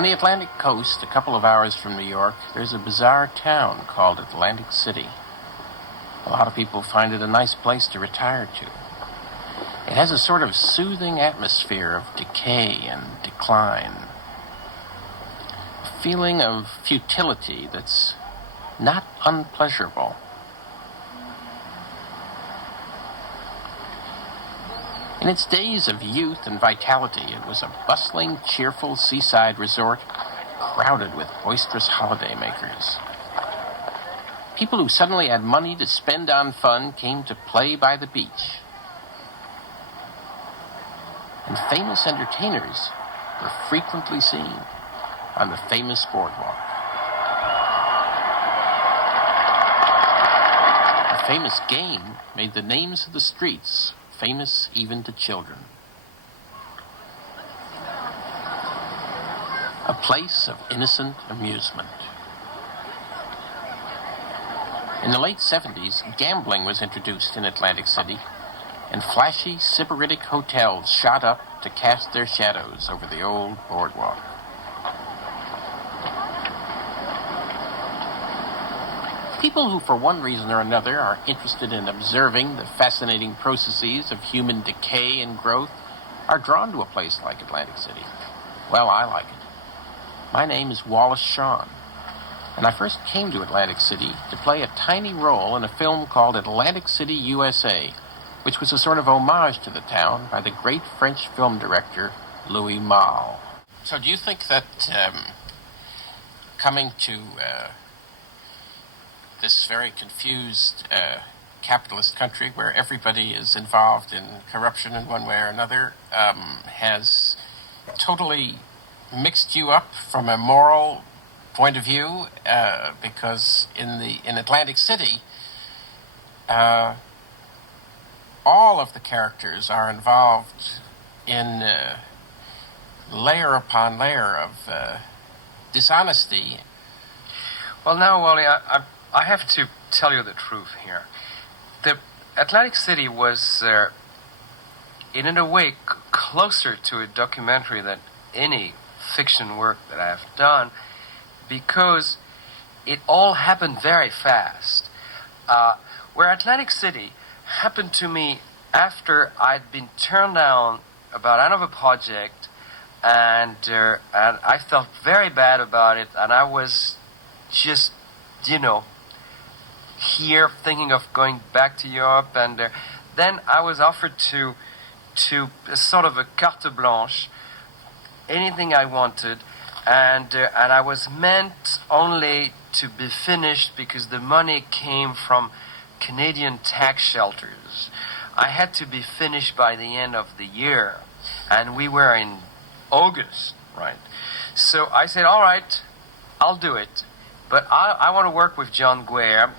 On the Atlantic coast, a couple of hours from New York, there's a bizarre town called Atlantic City. A lot of people find it a nice place to retire to. It has a sort of soothing atmosphere of decay and decline. A feeling of futility that's not unpleasurable. In its days of youth and vitality, it was a bustling, cheerful seaside resort crowded with boisterous holidaymakers. People who suddenly had money to spend on fun came to play by the beach. And famous entertainers were frequently seen on the famous boardwalk. A famous game made the names of the streets famous even to children. A place of innocent amusement. In the late 70s, gambling was introduced in Atlantic City, and flashy, sybaritic hotels shot up to cast their shadows over the old boardwalk. People who, for one reason or another, are interested in observing the fascinating processes of human decay and growth are drawn to a place like Atlantic City. Well, I like it. My name is Wallace Shawn, and I first came to Atlantic City to play a tiny role in a film called Atlantic City, USA, which was a sort of homage to the town by the great French film director Louis Malle. So do you think that coming to this very confused capitalist country where everybody is involved in corruption in one way or another has totally mixed you up from a moral point of view? Because in Atlantic City, all of the characters are involved in layer upon layer of dishonesty. Well, now, Wally, I have to tell you the truth here. The Atlantic City was, in a way, closer to a documentary than any fiction work that I have done, because it all happened very fast. Where Atlantic City happened to me after I'd been turned down about another project, and I felt very bad about it, and I was just, here thinking of going back to Europe, and then I was offered to sort of a carte blanche, anything I wanted, and I was meant only to be finished because the money came from Canadian tax shelters. I had to be finished by the end of the year, and we were in August, right? So I said, all right, I'll do it, but I want to work with John Guare,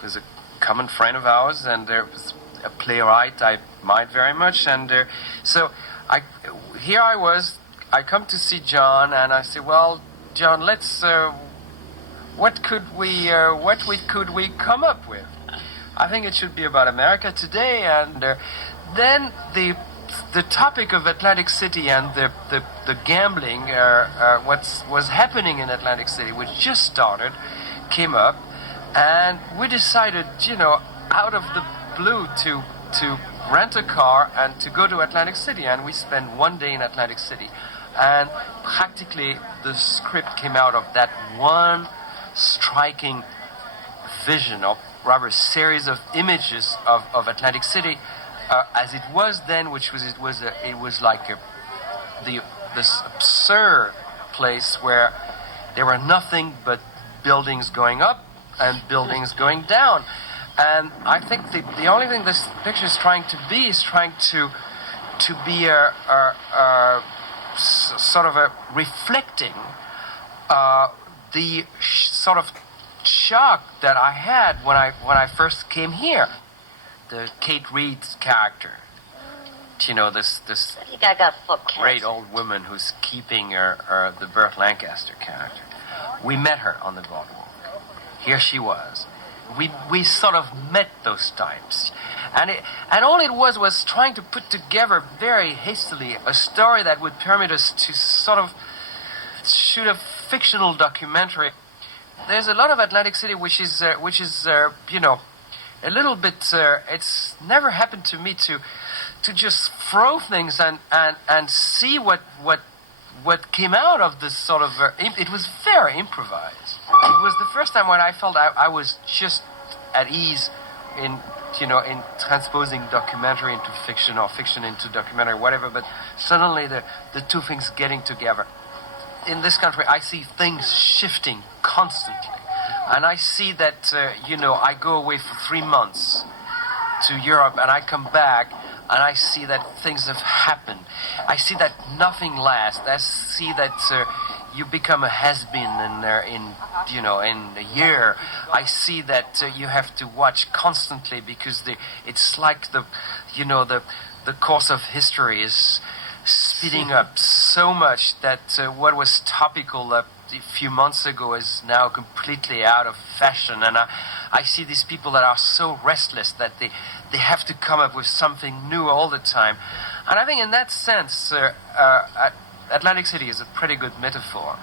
who's a common friend of ours, and there was a playwright I admired very much, and so here I was. I come to see John, and I say, well, John, let's what could we come up with? I think it should be about America today, and then the topic of Atlantic City and the gambling, what was happening in Atlantic City, which just started, came up, and we decided, out of the blue to rent a car and to go to Atlantic City, and we spent one day in Atlantic City, and practically the script came out of that one striking vision, or rather series of images of Atlantic City as it was then, which was it was like this absurd place where there were nothing but buildings going up and buildings going down. And I think the only thing this picture is trying to be is trying to be a sort of a reflecting the sort of shock that I had when I first came here. The Kate Reed's character, this great old woman who's keeping the Burt Lancaster character. We met her on the boardwalk. Here she was. We sort of met those types, and all it was trying to put together very hastily a story that would permit us to sort of shoot a fictional documentary. There's a lot of Atlantic City which is you know, a little bit. It's never happened to me to just throw things and see what came out of this sort of. It was very improvised. It was the first time when I felt I was just at ease in, you know, in transposing documentary into fiction or fiction into documentary, whatever. But suddenly the two things getting together. In this country, I see things shifting constantly, and I see that you know, I go away for 3 months to Europe, and I come back, and I see that things have happened. I see that nothing lasts. I see that you become a has-been in you know, in a year. I see that you have to watch constantly because it's like the, you know, the course of history is speeding up so much that what was topical a few months ago is now completely out of fashion. And I see these people that are so restless that they have to come up with something new all the time. And I think in that sense, Atlantic City is a pretty good metaphor.